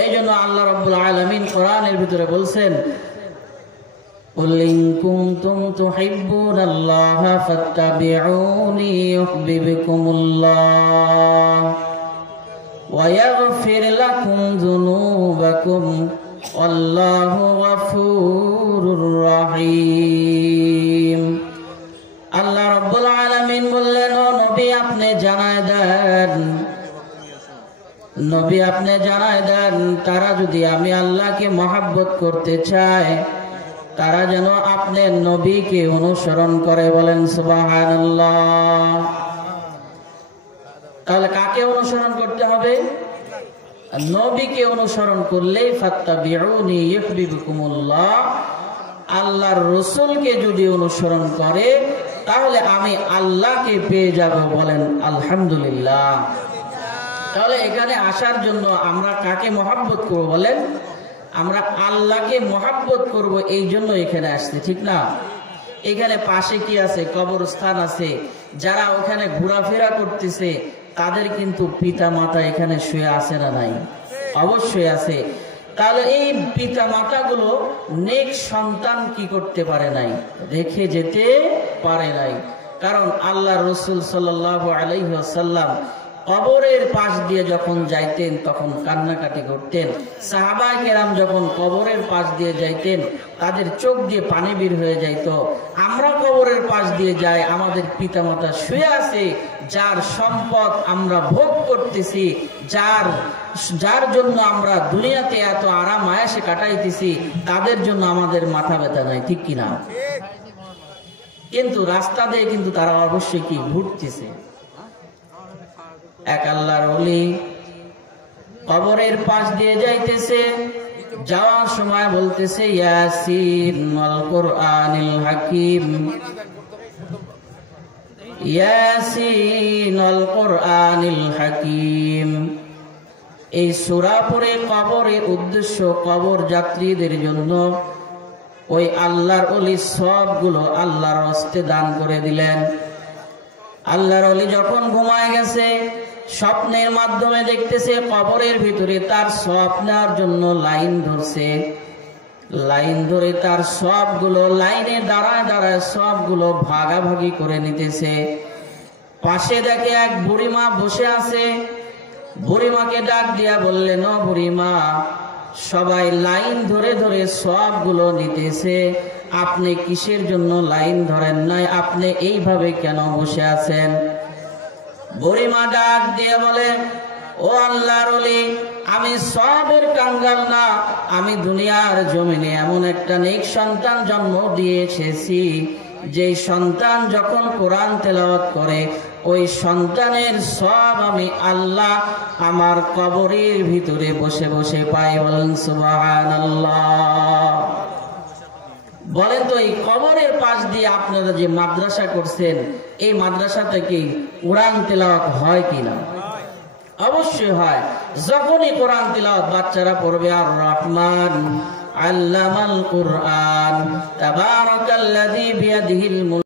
এই জন্য আল্লাহ রাব্বুল আলামিন কোরআনের ভিতরে বলছেন, কুল ইন কুনতুম তুহিব্বুনাল্লাহা ফাত্তাবিউনি ইউহিব্বুকুমুল্লাহ ওয়া ইয়াগফির লাকুম যুনুবাকুম আল্লাহু গফুরুর রহিম। আল্লাহ রাব্বুল আলামিন বললেন, ও নবী আপনি জানায় দেন, নবী আপনি জানায় দেন, তারা যদি আমি আল্লাহকে মহব্বত করতে চায় তারা যেন আপনি নবীকে অনুসরণ করে। বলেন সুবহানাল্লাহ। তাহলে কাকে অনুসরণ করতে হবে? নবীকে অনুসরণ করলেই ফাত্তাবিউনি ইউহিব্বুকুমুল্লাহ। আল্লাহর রাসূলকে যদি অনুসরণ করে তাহলে আমি আল্লাহকে পেয়ে যাব। বলেন আলহামদুলিল্লাহ। তাহলে এখানে আসার জন্য আমরা কাকে মহব্বত করব? বলেন আমরা আল্লাহকে মহব্বত করব, এই জন্য এখানে আসছে, ঠিক না? এখানে পাশে কি আছে? কবরস্থান আছে। যারা ওখানে ঘোরাফেরা করতেছে তাদের কিন্তু পিতা মাতা এখানে শুয়ে আছে না নাই? অবশ্যই আছে। তাহলে এই পিতা মাতাগুলো নেক সন্তান কি করতে পারে নাই? রেখে যেতে পারে নাই। কারণ আল্লাহ রাসূল সাল্লাল্লাহু আলাইহি ওয়াসাল্লাম কবরের পাশ দিয়ে যখন যাইতেন তখন কান্নাকাটি করতেন। সাহাবায়ে কেরাম যখন কবরের পাশ দিয়ে যাইতেন তাদের চোখ দিয়ে পানি বের হয়ে যাইত। আমরা কবরের পাশ দিয়ে যাই, আমাদের পিতামাতা শুয়ে আছে, যার সম্পদ আমরা ভোগ করতেছি, যার জন্য আমরা দুনিয়াতে এত আরাম আয়েশে কাটাইতেছি, তাদের জন্য আমাদের মাথা ব্যথা নাই, ঠিক কিনা? কিন্তু রাস্তা দিয়ে কিন্তু তারা অবশ্যই কি ঘুরতেছে। এক আল্লাহর ওলি কবরের পাশ দিয়ে যাইতেছে, যাওয়ার সময় বলতেছে ইয়াসিন ওয়াল কুরআনিল হাকিম, ইয়াসিন ওয়াল কুরআনিল হাকিম। এই সূরা পড়ে কবরের উদ্দেশ্য কবর যাত্রীদের জন্য ওই আল্লাহর ওলি সবগুলো আল্লাহর হস্তে দান করে দিলেন। আল্লাহর ওলি যখন ঘুমায় গেছে স্বপ্নের মাধ্যমে দেখতেছে কবরের ভিতরে তার সওয়াব নেওয়ার জন্য লাইন ধরছে। লাইন ধরে তার সবগুলো লাইনে দাঁড়ায় দাঁড়ায় সবগুলো ভাগাভাগি করে নিতেছে। পাশে দেখে এক বুড়িমা বসে আছে। বুড়িমাকে ডাক দিয়া বললেন, ও বুড়িমা, সবাই লাইন ধরে ধরে সবগুলো নিতেছে, আপনি কিসের জন্য লাইন ধরেন নাই? আপনি এইভাবে কেন বসে আছেন? বুড়িমা ডাক দিয়ে বলে, ও আল্লাহর ওলি, আমি সবের কাঙ্গাল না, আমি দুনিয়ার জমিনে এমন একটা নেক সন্তান জন্ম দিয়ে এসেছি যে সন্তান যখন কোরআন তেলাওয়াত করে ওই সন্তানের সব আমি আল্লাহ আমার কবরের ভিতরে বসে বসে পাই। বলেন সুবহানাল্লাহ। বলেন তো এই কবরের পাশ দিয়ে আপনারা যে মাদ্রাসা করছেন এই মাদ্রাসা থেকে কোরআন তেলাওয়াত হয় কিনা? অবশ্যই হয়। যখনই কোরআন তেলাওয়াত বাচ্চারা পড়বে, আর রহমান আল্লামাল কুরআন তাবারাকাল্লাযী বিয়াদিহিল